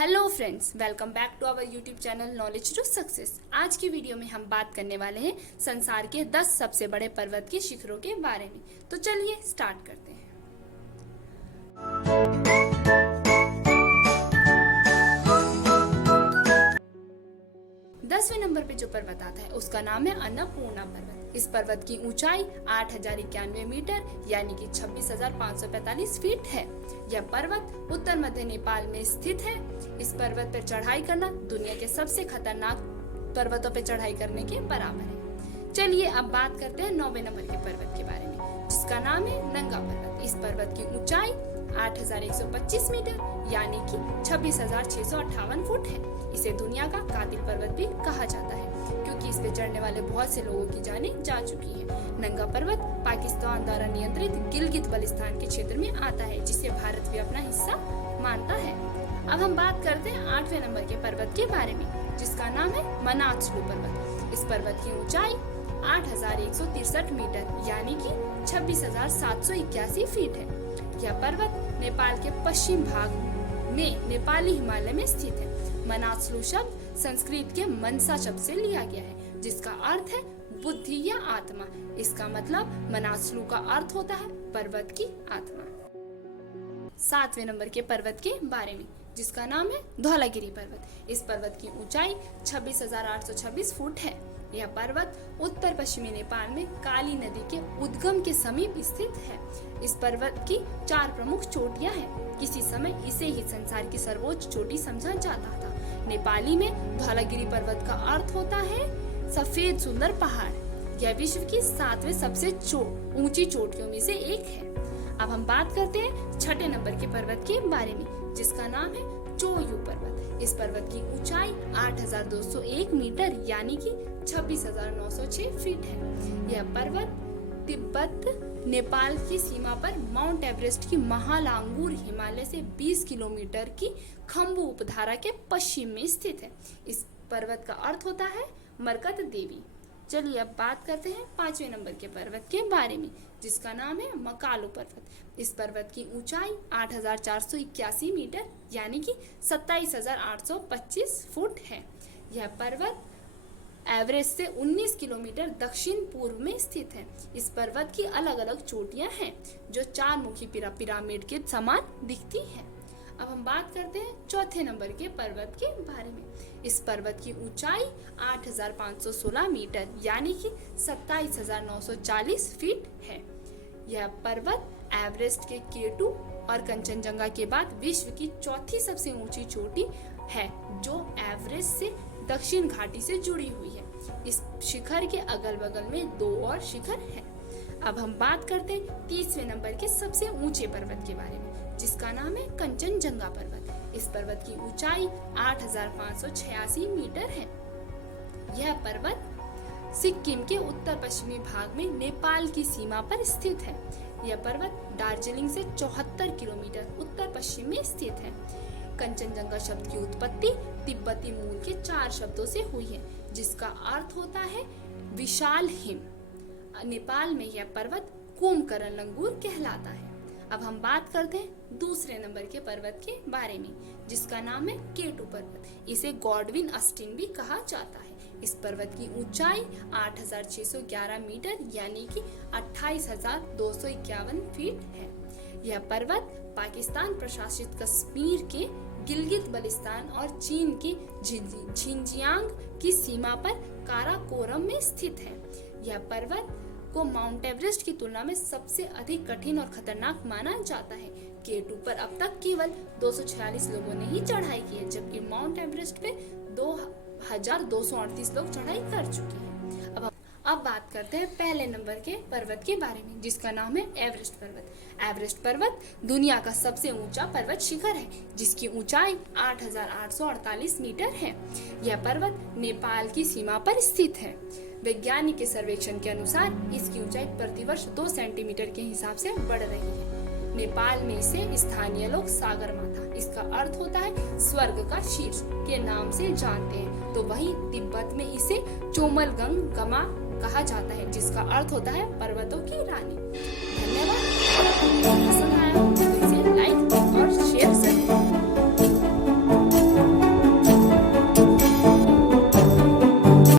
Hello friends, welcome back to our YouTube channel knowledge to success. आज की video में हम बात करने वाले हैं संसार के 10 सबसे बड़े पर्वत के शिखरों के बारे में। तो चलिए स्टार्ट करते हैं। 10वें नंबर पे जो पर्वत आता है उसका नाम है अन्नपूर्णा पर्वत। इस पर्वत की ऊंचाई 8091 मीटर यानी कि 26,545 फीट है। यह पर्वत उत्तर मध्य नेपाल में स्थित है। इस पर्वत पर चढ़ाई करना दुनिया के सबसे खतरनाक पर्वतों पर चढ़ाई करने के बराबर है। चलिए अब बात करते हैं 9वें नंबर के पर्वत के बारे में, जिसका नाम है नंगा पर्वत। इस पर्वत की ऊंचाई 8125 मीटर यानी कि 26,658 फुट है। इसे दुनिया का कातिल पर्वत भी कहा जाता है क्योंकि इस पे चढ़ने वाले बहुत से लोगों की जानें जा चुकी है। नंगा पर्वत पाकिस्तान द्वारा नियंत्रित गिलगित बल्तिस्तान के क्षेत्र में आता है, जिसे भारत भी अपना हिस्सा मानता है। अब हम बात करते हैं 8वें नंबर के पर्वत के बारे में, जिसका नाम है मनासलू पर्वत। इस पर्वत की ऊंचाई 8163 मीटर यानी कि 26,781 फीट है। यह पर्वत नेपाल के पश्चिम भाग में नेपाली हिमालय में स्थित है। मनासलू शब्द संस्कृत के मनसा शब्द से लिया गया है, जिसका अर्थ है बुद्धि या आत्मा। इसका मतलब मनासलू का अर्थ होता है पर्वत की आत्मा। 7वें नंबर के पर्वत के बारे में, जिसका नाम है धौलागिरी पर्वत। इस पर्वत की ऊंचाई 26,826 फुट है। यह पर्वत उत्तर पश्चिमी नेपाल में काली नदी के उद्गम के समीप स्थित है। इस पर्वत की 4 प्रमुख चोटियां हैं। किसी समय इसे ही संसार की सर्वोच्च चोटी समझा जाता था। नेपाली में धौलागिरी पर्वत का अर्थ होता है सफेद सुंदर पहाड़। यह विश्व की 7वें सबसे ऊंची चोटियों में से एक है। अब हम बात करते हैं 6ठे नंबर के पर्वत के बारे में, जिसका नाम है चोयू पर्वत। इस पर्वत की ऊंचाई 8201 मीटर यानी कि 26,906 फीट है। यह पर्वत तिब्बत नेपाल की सीमा पर माउंट एवरेस्ट की महालांगूर हिमालय से 20 किलोमीटर की खम्बू उपधारा के पश्चिम में स्थित है। इस पर्वत का अर्थ होता है मरकत देवी। चलिए अब बात करते हैं 5वें नंबर के पर्वत के बारे में, जिसका नाम है मकालू पर्वत। इस पर्वत की ऊंचाई 8481 मीटर यानी कि 27,825 फुट है। यह पर्वत एवरेस्ट से 19 किलोमीटर दक्षिण पूर्व में स्थित है। इस पर्वत की अलग अलग चोटियां हैं जो 4 मुखी पिरामिड के समान दिखती हैं। अब हम बात करते हैं 4थे नंबर के पर्वत के बारे में। इस पर्वत की ऊंचाई 8516 मीटर यानी कि 27,940 फीट है। यह पर्वत एवरेस्ट के केटू और कंचनजंगा के बाद विश्व की 4थी सबसे ऊंची चोटी है, जो एवरेस्ट से दक्षिण घाटी से जुड़ी हुई है। इस शिखर के अगल बगल में 2 और शिखर हैं। अब हम बात करते हैं 30वें नंबर के सबसे ऊंचे पर्वत के बारे में, जिसका नाम है कंचनजंगा पर्वत। इस पर्वत की ऊंचाई 8586 मीटर है। यह पर्वत सिक्किम के उत्तर पश्चिमी भाग में नेपाल की सीमा पर स्थित है। यह पर्वत दार्जिलिंग से 74 किलोमीटर उत्तर पश्चिम में स्थित है। कंचनजंगा शब्द की उत्पत्ति तिब्बती मूल के 4 शब्दों से हुई है, जिसका अर्थ होता है विशाल हिम। नेपाल में यह पर्वत कुंभकर्ण लंगूर कहलाता है। अब हम बात करते हैं दूसरे नंबर के पर्वत के बारे में, जिसका नाम है केटू पर्वत। इसे गॉडविन अस्टिन भी कहा जाता है। इस पर्वत की ऊंचाई 8611 मीटर यानी कि 28,251 फीट है। यह पर्वत पाकिस्तान प्रशासित कश्मीर के गिलगित बल्तिस्तान और चीन के झिंजियांग की सीमा पर काराकोरम में स्थित है। यह पर्वत को माउंट एवरेस्ट की तुलना में सबसे अधिक कठिन और खतरनाक माना जाता है। केटू पर अब तक केवल 246 लोगों ने ही चढ़ाई की है, जबकि माउंट एवरेस्ट पे 2238 लोग चढ़ाई कर चुके हैं। अब बात करते हैं पहले नंबर के पर्वत के बारे में, जिसका नाम है एवरेस्ट पर्वत। एवरेस्ट पर्वत दुनिया का सबसे ऊंचा पर्वत शिखर है, जिसकी ऊंचाई 8848 मीटर है। यह पर्वत नेपाल की सीमा पर स्थित है। वैज्ञानिक के सर्वेक्षण के अनुसार इसकी ऊंचाई प्रतिवर्ष 2 सेंटीमीटर के हिसाब से बढ़ रही है। नेपाल में इसे स्थानीय लोग सागरमाथा, इसका अर्थ होता है स्वर्ग का शीर्ष, के नाम से जानते हैं। तो वहीं तिब्बत में इसे चोमलगंग गमा कहा जाता है, जिसका अर्थ होता है पर्वतों की रानी। धन्यवाद।